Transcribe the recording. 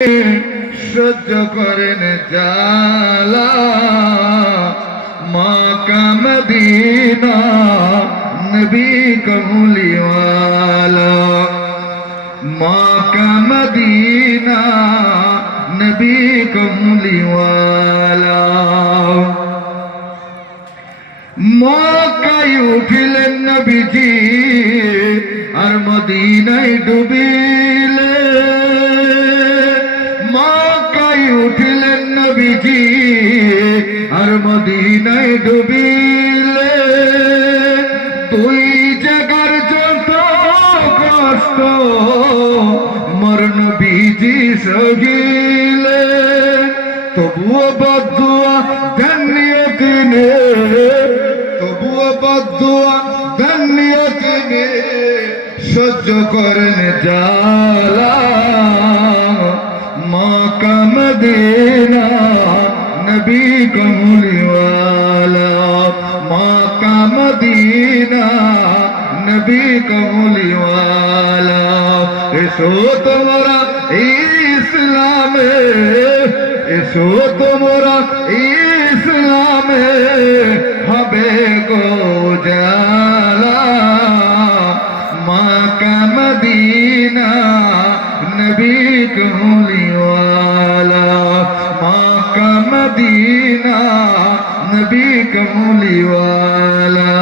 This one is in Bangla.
সহ্য করেন জালা মাকা মদিনা নবী কমলিওয়ালা মাকা মদিনা নবী কমলিওয়ালা মক্কায় উঠিলেন নবীজি আর মদিনায় ডুবিলে মক্কায় উঠিলেন নবীজি আর মদিনায় ডুবিলে দুই জায়গার যত কষ্ট মোর নবীজি সহিলে তবুও বদুয়া ধন্যতিনে তবুও বদুয়া ধন্যতিনে সহ্য করেন জালা মাকা মদিনা নবী কমলিওয়ালা মাকা মদিনা নবী কমলিওয়ালা এসো তোমরা ইসলামে এসো তোমরা ইসলামে হবে গো জালা মাকা মদিনা নবী কমলিওয়ালা মাকা মদিনা নবী কমলিওয়ালা